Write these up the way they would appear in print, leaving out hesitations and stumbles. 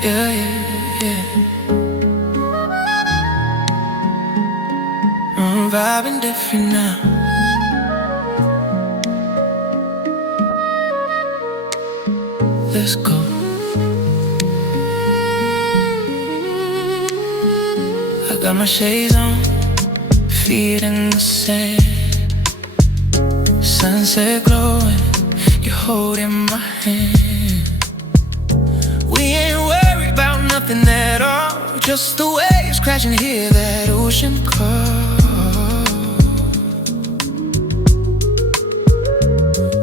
Yeah, yeah, yeah. I'm vibing different now. Let's go. I got my shades on, feet in the sand. Sunset glowing, you're holding my hand. We ain't worried about nothing at all, just the waves crashing here, that ocean call.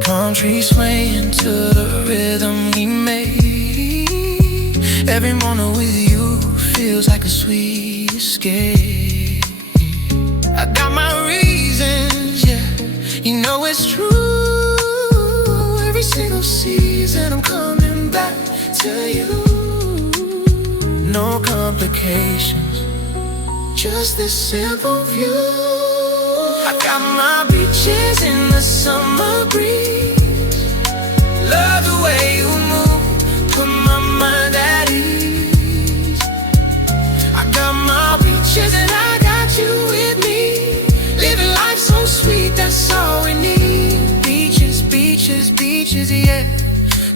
Palm trees swaying to the rhythm we made. Every morning with you feels like a sweet escape. I got my reasons, yeah, you know it's true. Every single season I'm coming back to you. No complications, just this simple view. I got my beaches in the summer breeze. Love the way you move, put my mind at ease. I got my beaches and I got you with me. Living life so sweet, that's all we need. Beaches, beaches, beaches, yeah,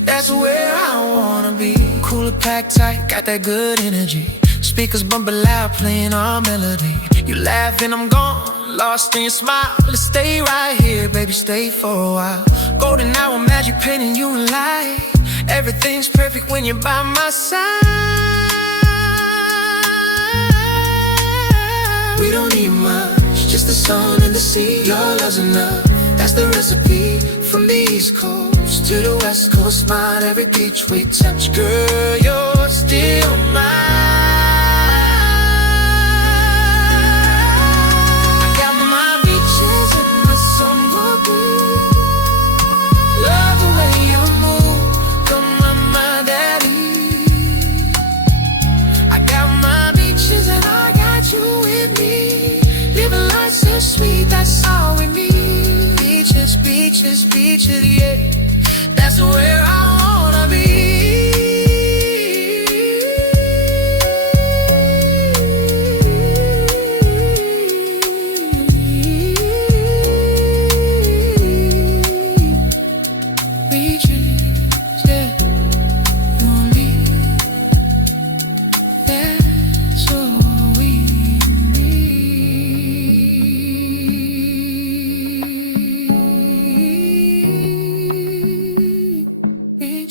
that's where I wanna be. Cooler packed tight, got that good energy. Speakers bumping loud, playing our melody. You laugh and I'm gone, lost in your smile. Let's stay right here, baby, stay for a while. Golden hour magic, painting you in light. Everything's perfect when you're by my side. We don't need much, just the sun and the sea. Your love's enough, that's the recipe. From the East Coast to the West Coast, mine every beach we touch. Girl, you're still mine. Sweet, that's all we need. Beaches, beaches, beaches, yeah, that's where I wanna be. Beaches, yeah, you and me, that's all we need.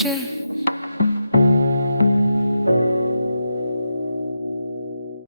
Yeah.